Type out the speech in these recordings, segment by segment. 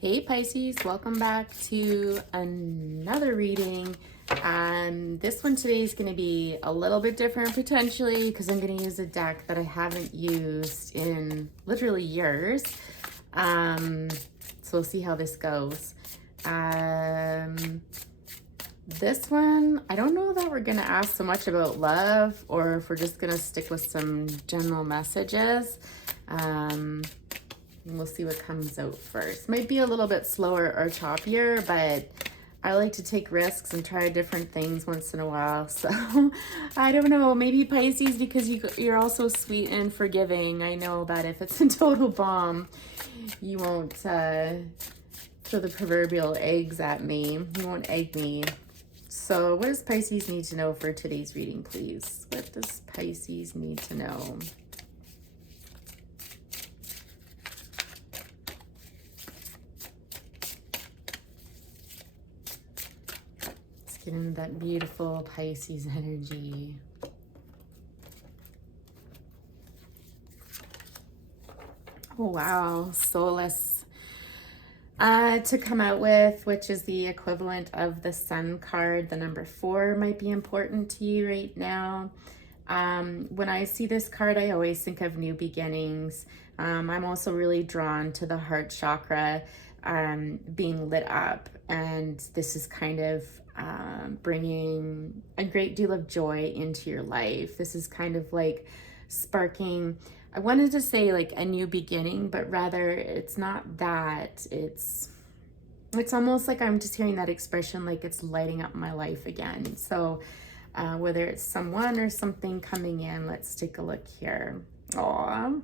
Hey Pisces, welcome back to another reading. This one today is going to be a little bit different potentially because I'm going to use a deck that I haven't used in literally years. So we'll see how this goes. This one, I don't know that we're going to ask so much about love or if we're just going to stick with some general messages. We'll see what comes out first. Might be a little bit slower or choppier, but I like to take risks and try different things once in a while. So I don't know, maybe Pisces, because you're also sweet and forgiving. I know that if it's a total bomb, you won't throw the proverbial eggs at me. You won't egg me. So what does Pisces need to know for today's reading, please? What does Pisces need to know? Get into that beautiful Pisces energy. Oh, wow. Soulless to come out with, which is the equivalent of the Sun card. The number 4 might be important to you right now. When I see this card, I always think of new beginnings. I'm also really drawn to the heart chakra being lit up, and this is kind of bringing a great deal of joy into your life. This is kind of like sparking, I wanted to say like a new beginning, but rather it's not that. It's almost like I'm just hearing that expression, like it's lighting up my life again. So whether it's someone or something coming in, let's take a look here. Aww.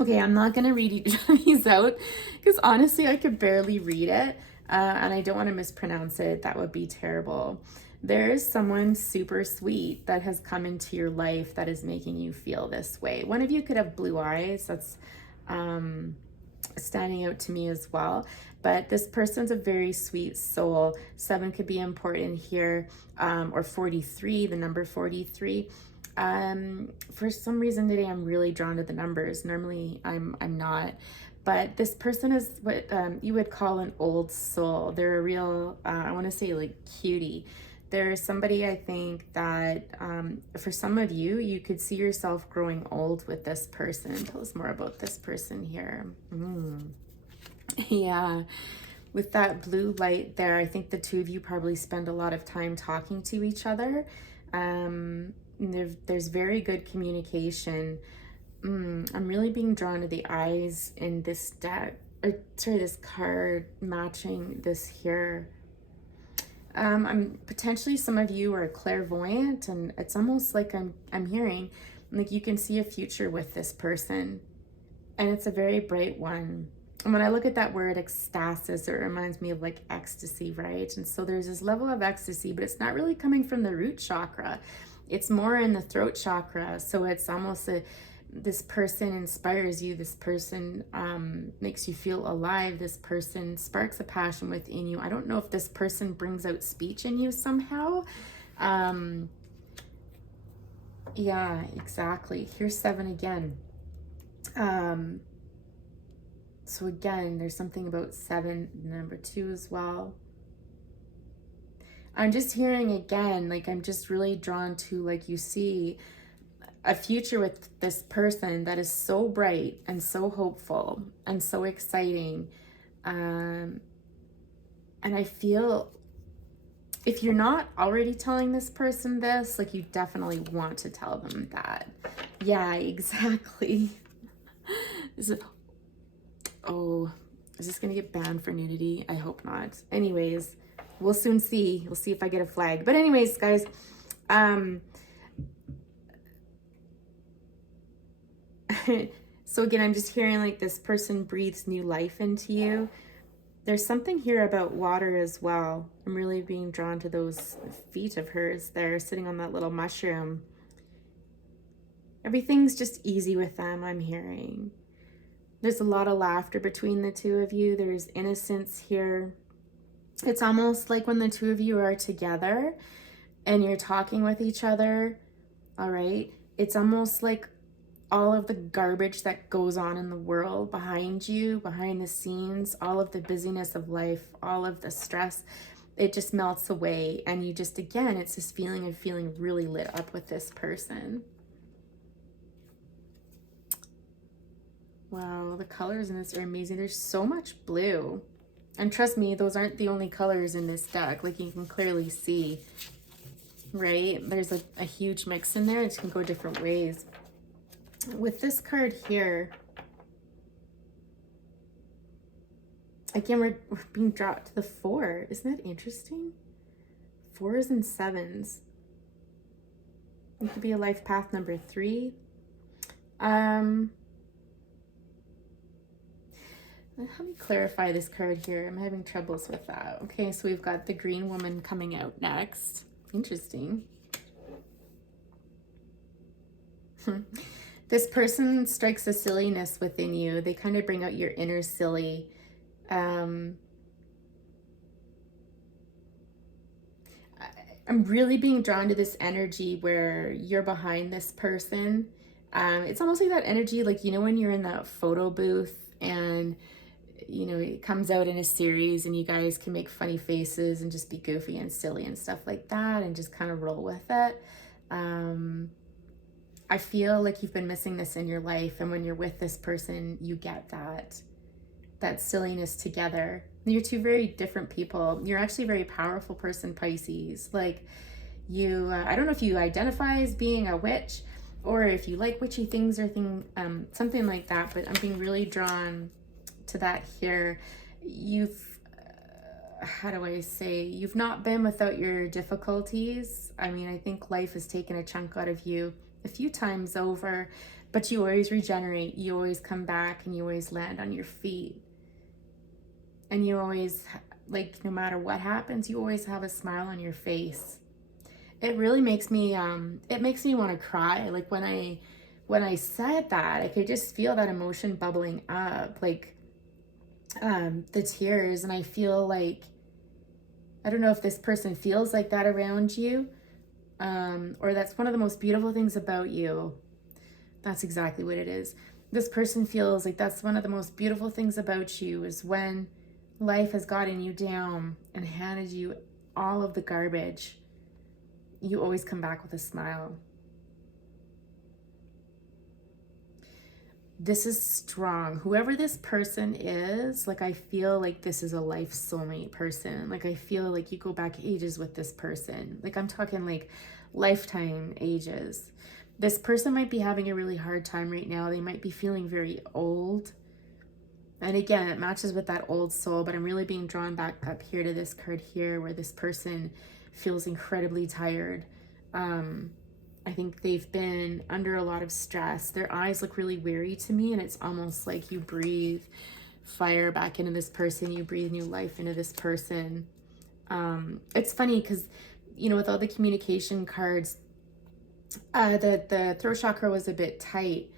Okay, I'm not going to read each of these out because honestly, I could barely read it. And I don't want to mispronounce it. That would be terrible. There is someone super sweet that has come into your life that is making you feel this way. One of you could have blue eyes. That's standing out to me as well. But this person's a very sweet soul. 7 could be important here, or 43, the number 43. For some reason today, I'm really drawn to the numbers. Normally, I'm not. But this person is what you would call an old soul. They're a real, I want to say like cutie. There's somebody, I think, that for some of you, you could see yourself growing old with this person. Tell us more about this person here. Yeah, with that blue light there, I think the two of you probably spend a lot of time talking to each other. There's very good communication. I'm really being drawn to the eyes in this deck, or sorry, this card matching this here. I'm potentially, some of you are clairvoyant, and it's almost like I'm hearing like you can see a future with this person, and it's a very bright one. And when I look at that word ecstasis, it reminds me of like ecstasy, right? And so there's this level of ecstasy, but it's not really coming from the root chakra. It's more in the throat chakra. So it's almost this person inspires you. This person makes you feel alive. This person sparks a passion within you. I don't know if this person brings out speech in you somehow. Yeah, exactly. Here's 7 again. So again, there's something about 7, number 2 as well. I'm just hearing again, like I'm just really drawn to, like, you see a future with this person that is so bright and so hopeful and so exciting. And I feel if you're not already telling this person this, like you definitely want to tell them that. Yeah, exactly. Oh, is this gonna get banned for nudity? I hope not. Anyways, we'll soon see. We'll see if I get a flag. But anyways, guys, so again, I'm just hearing like this person breathes new life into you. There's something here about water as well. I'm really being drawn to those feet of hers there sitting on that little mushroom. Everything's just easy with them, I'm hearing. There's a lot of laughter between the two of you. There's innocence here. It's almost like when the two of you are together and you're talking with each other, all right? It's almost like all of the garbage that goes on in the world behind you, behind the scenes, all of the busyness of life, all of the stress, it just melts away. And you just, again, it's this feeling of feeling really lit up with this person. Wow, the colors in this are amazing. There's so much blue. And trust me, those aren't the only colors in this deck. Like, you can clearly see, right? There's a huge mix in there. It can go different ways. With this card here, again, we're being dropped to the 4. Isn't that interesting? 4s and 7s. It could be a life path number 3. Let me clarify this card here. I'm having troubles with that. Okay, so we've got the green woman coming out next. Interesting. This person strikes a silliness within you. They kind of bring out your inner silly. I'm really being drawn to this energy where you're behind this person. It's almost like that energy, like, you know, when you're in that photo booth and, you know, it comes out in a series and you guys can make funny faces and just be goofy and silly and stuff like that and just kind of roll with it. I feel like you've been missing this in your life, and when you're with this person, you get that silliness together. You're two very different people. You're actually a very powerful person, Pisces. Like, you, I don't know if you identify as being a witch or if you like witchy things or something like that, but I'm being really drawn to that here. You've, how do I say, you've not been without your difficulties. I mean, I think life has taken a chunk out of you a few times over, but you always regenerate, you always come back, and you always land on your feet. And you always, like, no matter what happens, you always have a smile on your face. It really makes me, it makes me want to cry. Like, when I said that, I could just feel that emotion bubbling up, like, the tears. And I feel like, I don't know if this person feels like that around you, or that's one of the most beautiful things about you. That's exactly what it is. This person feels like that's one of the most beautiful things about you, is when life has gotten you down and handed you all of the garbage, you always come back with a smile. This is strong. Whoever this person is, like, I feel like this is a life soulmate person. Like, I feel like you go back ages with this person. Like, I'm talking like lifetime ages. This person might be having a really hard time right now. They might be feeling very old. And again, it matches with that old soul, but I'm really being drawn back up here to this card here, where this person feels incredibly tired. I think they've been under a lot of stress. Their eyes look really weary to me, and it's almost like you breathe fire back into this person. You breathe new life into this person. It's funny because, you know, with all the communication cards, the throat chakra was a bit tight.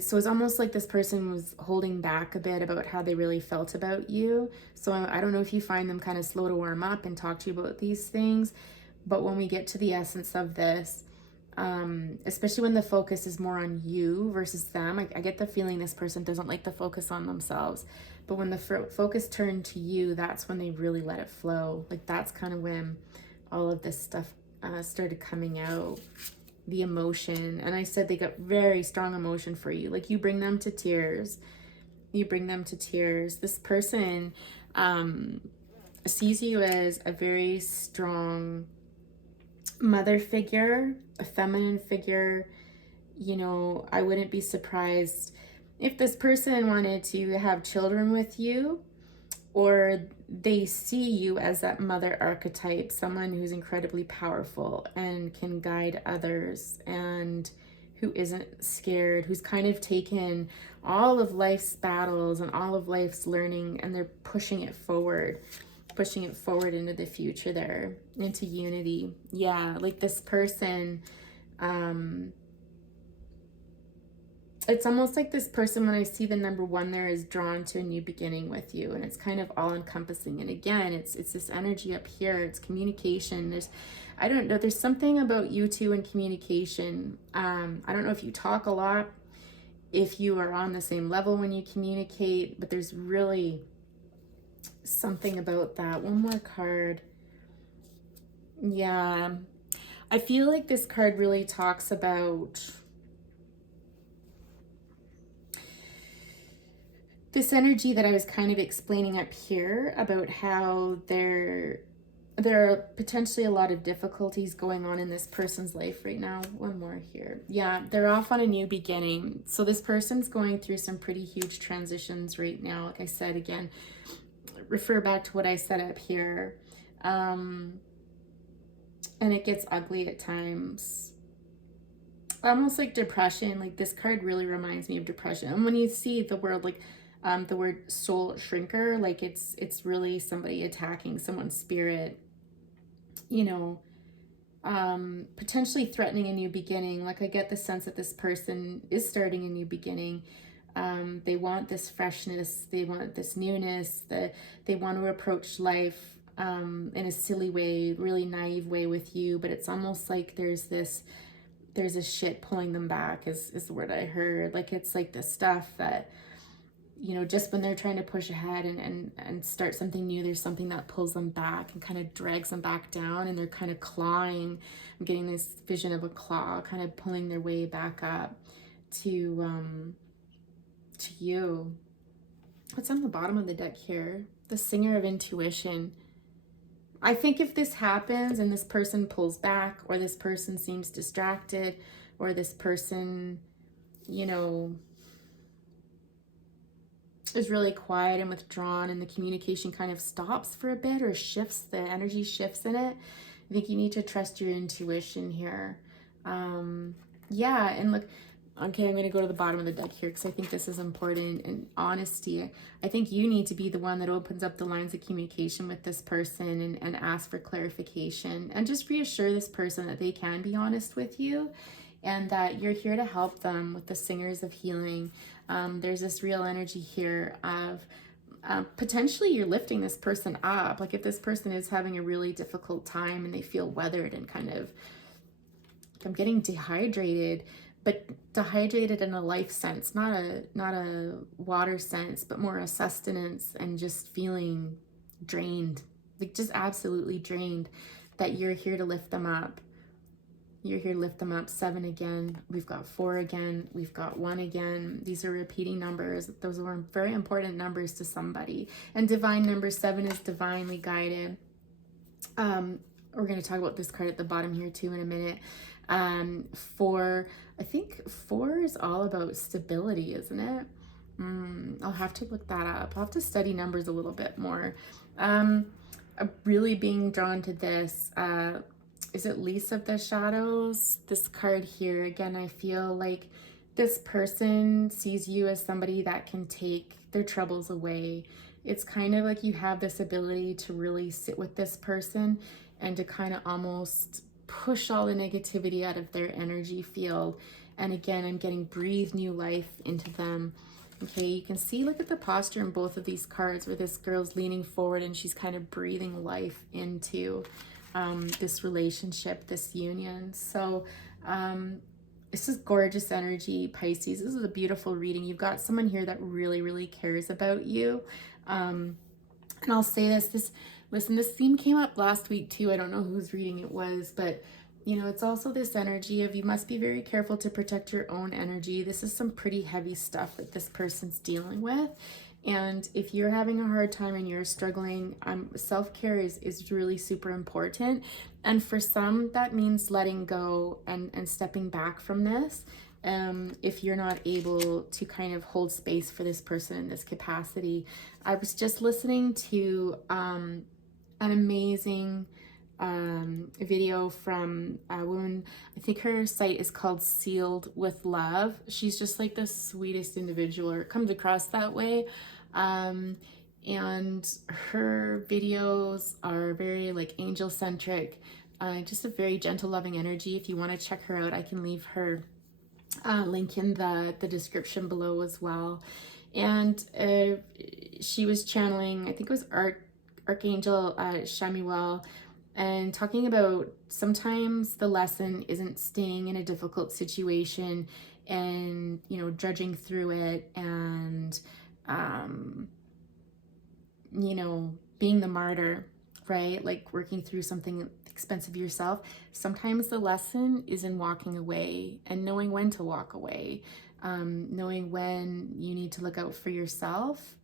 So it's almost like this person was holding back a bit about how they really felt about you. So I don't know if you find them kind of slow to warm up and talk to you about these things. But when we get to the essence of this, especially when the focus is more on you versus them, I get the feeling this person doesn't like the focus on themselves. But when the focus turned to you, that's when they really let it flow. Like, that's kind of when all of this stuff started coming out. The emotion. And I said they got very strong emotion for you. Like, you bring them to tears. You bring them to tears. This person sees you as a very strong mother figure, a feminine figure. You know, I wouldn't be surprised if this person wanted to have children with you, or they see you as that mother archetype, someone who's incredibly powerful and can guide others, and who isn't scared, who's kind of taken all of life's battles and all of life's learning, and they're pushing it forward into the future there, into unity. Yeah, like this person, it's almost like this person, when I see the number 1 there, is drawn to a new beginning with you, and it's kind of all encompassing. And again, it's this energy up here. It's communication. I don't know, there's something about you two and communication. I don't know if you talk a lot, if you are on the same level when you communicate, but there's really something about that. One more card. Yeah, I feel like this card really talks about this energy that I was kind of explaining up here, about how there are potentially a lot of difficulties going on in this person's life right now. One more here. Yeah, they're off on a new beginning. So this person's going through some pretty huge transitions right now. Like I said, again, refer back to what I said up here. And it gets ugly at times. Almost like depression. Like, this card really reminds me of depression. And when you see the word, like, the word soul shrinker, like it's really somebody attacking someone's spirit, you know, potentially threatening a new beginning. Like, I get the sense that this person is starting a new beginning. They want this freshness, they want this newness, that they want to approach life in a silly way, really naive way with you, but it's almost like there's a shit pulling them back, is the word I heard. Like, it's like the stuff that, you know, just when they're trying to push ahead and start something new, there's something that pulls them back and kind of drags them back down, and they're kind of clawing. I'm getting this vision of a claw kind of pulling their way back up to you. What's on the bottom of the deck here? The Singer of Intuition. I think if this happens and this person pulls back, or this person seems distracted, or this person, you know, is really quiet and withdrawn, and the communication kind of stops for a bit, or shifts, the energy shifts in it, I think you need to trust your intuition here. Yeah, and look, okay, I'm going to go to the bottom of the deck here, because I think this is important. And honesty, I think you need to be the one that opens up the lines of communication with this person, and ask for clarification, and just reassure this person that they can be honest with you, and that you're here to help them with the Singers of Healing. There's this real energy here of potentially you're lifting this person up. Like, if this person is having a really difficult time and they feel weathered and kind of, I'm getting dehydrated, but dehydrated in a life sense, not a water sense, but more a sustenance, and just feeling drained, like just absolutely drained, that you're here to lift them up. You're here to lift them up. 7 again. We've got 4 again. We've got 1 again. These are repeating numbers. Those were very important numbers to somebody. And divine number 7 is divinely guided. We're going to talk about this card at the bottom here too in a minute. 4, I think 4 is all about stability, isn't it? I'll have to look that up. I'll have to study numbers a little bit more. I'm really being drawn to this. Is it Lease of the Shadows? This card here, again, I feel like this person sees you as somebody that can take their troubles away. It's kind of like you have this ability to really sit with this person and to kind of almost push all the negativity out of their energy field. And again, I'm getting breathe new life into them. Okay, you can see, look at the posture in both of these cards, where this girl's leaning forward and she's kind of breathing life into this relationship, this union. So this is gorgeous energy, Pisces. This is a beautiful reading. You've got someone here that really, really cares about you. And I'll say listen, this theme came up last week too. I don't know whose reading it was, but you know, it's also this energy of you must be very careful to protect your own energy. This is some pretty heavy stuff that this person's dealing with. And if you're having a hard time and you're struggling, self-care is really super important. And for some, that means letting go and stepping back from this. If you're not able to kind of hold space for this person in this capacity. I was just listening to an amazing video from a woman. I think her site is called Sealed with Love. She's just like the sweetest individual, or it comes across that way. And her videos are very like angel centric, just a very gentle, loving energy. If you want to check her out, I can leave her link in the description below as well. And she was channeling, I think it was Archangel Shamuel, and talking about sometimes the lesson isn't staying in a difficult situation and, you know, drudging through it and, you know, being the martyr, right? Like working through something expensive yourself. Sometimes the lesson is in walking away and knowing when to walk away, knowing when you need to look out for yourself,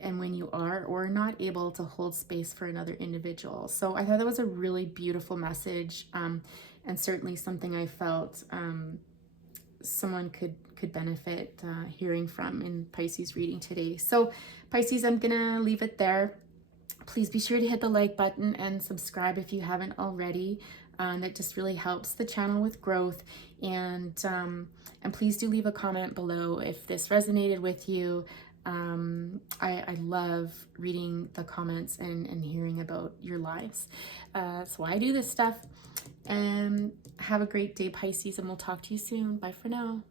and when you are or not able to hold space for another individual. So I thought that was a really beautiful message, and certainly something I felt someone could benefit hearing from in Pisces reading today. So Pisces, I'm gonna leave it there. Please be sure to hit the like button and subscribe if you haven't already. That just really helps the channel with growth. And please do leave a comment below if this resonated with you. I love reading the comments and hearing about your lives. That's why I do this stuff. And have a great day, Pisces, and we'll talk to you soon. Bye for now.